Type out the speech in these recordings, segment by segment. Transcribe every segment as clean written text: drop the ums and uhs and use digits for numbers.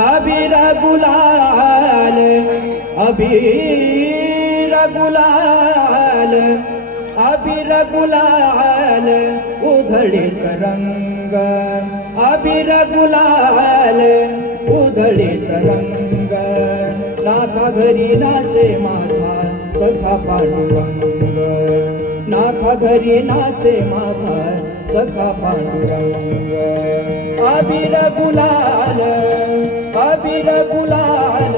अबीर गुलाल अबीर गुलाल अबीर गुलाल उधळीत रंग अबीर गुलाल उधळीत रंग नाथा घरी नाचे माझा सखा पांडुरंग नाथा घरी नाचे माझा सखा पांडुरंग अबीर गुलाल अबीर गुलाल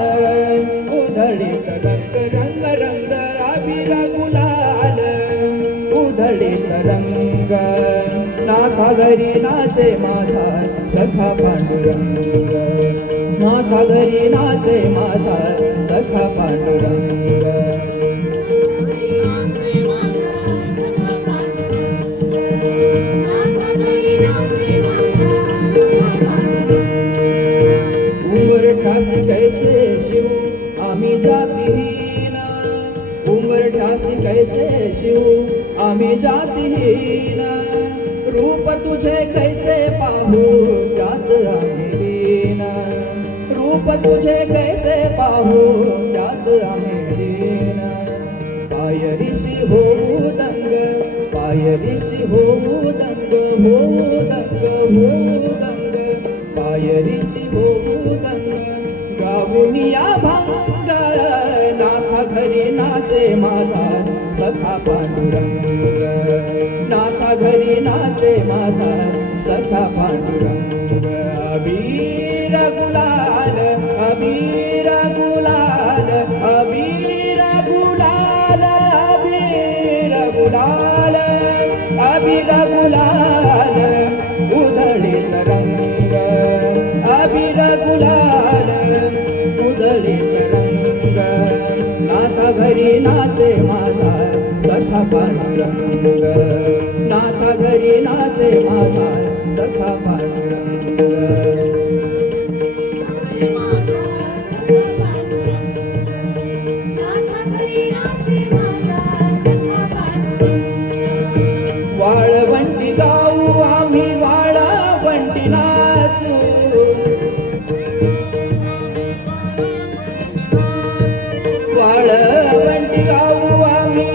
उधळीत रंग रंग रंग अबीर गुलाल उधळीत रंग नाथा घरी नाचे माझा सखा पांडुरंग नाथा घरी नाचे माझा सखा पांडुरंग कैसे शिव आम्ही जातीहीन उमर ठासी कैसे शिव आम्ही जातीहीन रूप तुझे कैसे पाहू त्यात आम्ही दीन रूप तुझे कैसे पाहू त्यात आम्ही दीन पायरीशी होऊ दंग पायरीशी होऊ दंग होऊ दंग होऊ दंग पायरीशी होऊ दंग गावुनिया भांग नाथा घरी नाचे माझा सखा पांडुरंग नाथा घरी नाचे माझा सखा पांडुरंग अबीर गुलाल अबीर गुलाल अबीर गुलाल अबीर गुलाल अबीर गुलाल उधळीत रंग अबीर गुलाल उधळीत रंग नाथा घरी नाचे माझा सखा पांडुरंग नाथा घरी नाचे माझा सखा पांडुरंग वाळवंटी गाऊ आम्ही वाळवंटी नाचू वाळवंटी गाऊ आम्ही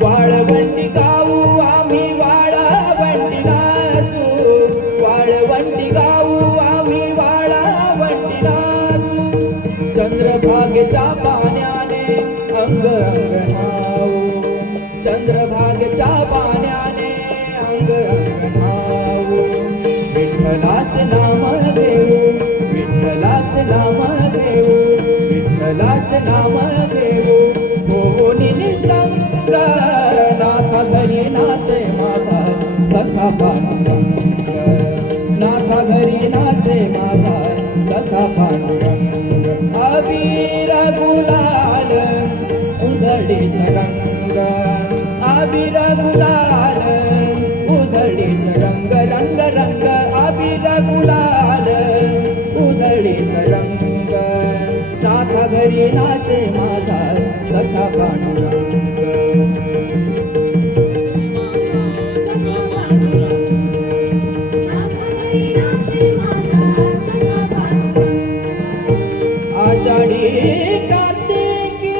वाळवंटी गाऊ आम्ही वाळवंटी नाचू वाळवंटी गाऊ आम्ही वाळवंटी नाचू चंद्रभागेच्या पाण्याने अंग अंग न्हाऊ चंद्रभागेच्या पाण्याने अंग अंग न्हाऊ विठ्ठलाचे नाम देऊ विठ्ठलाचे नाम देऊ विठ्ठलाचे नाम देऊ होऊनी निसंग नाथा घरी नाचे माझा सखा पांडुरंग नाथा घरी नाचे माझा सखा पांडुरंग अबीर गुलाल उधळीत रंग अबीर गुलाल उधळीत रंग रंग रंग अबीर गुलाल उधळीत रंग नाथा घरी नाचे माझा सखा पांडुरंग आषाढी कार्तिकी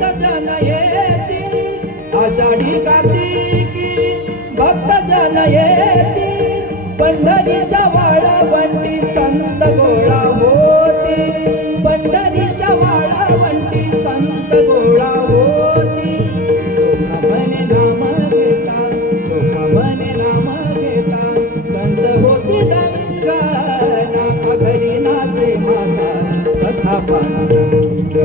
भक्तजन येती आषाढी कार्तिकी भक्तजन येती पंढरीच्या वाळवंटी संत गोळा होती पंढरीच्या वाळवंटी संत गोळा होती म्हणे नाम घेता म्हणे नाम घेता संत होती दंगा नाका घरी नाचे माझा सखा पांडुरंग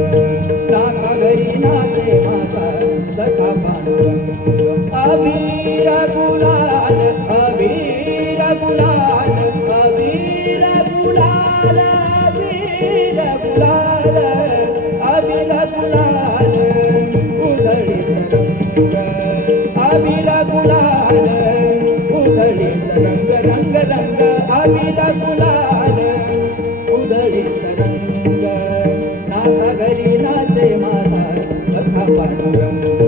नाका घरी नाचे माझा सखा पांडुरंग अबीर गुलाल अबीर गुलाल अबीर गुलाल अबीर गुलाल अबीर गुलाल उधळीत रंग अबीर गुलाल उधळीत रंग रंग रंग अबीर गुलाल उधळीत रंग नाका घरी नाचे माझा सखा पांडुरंग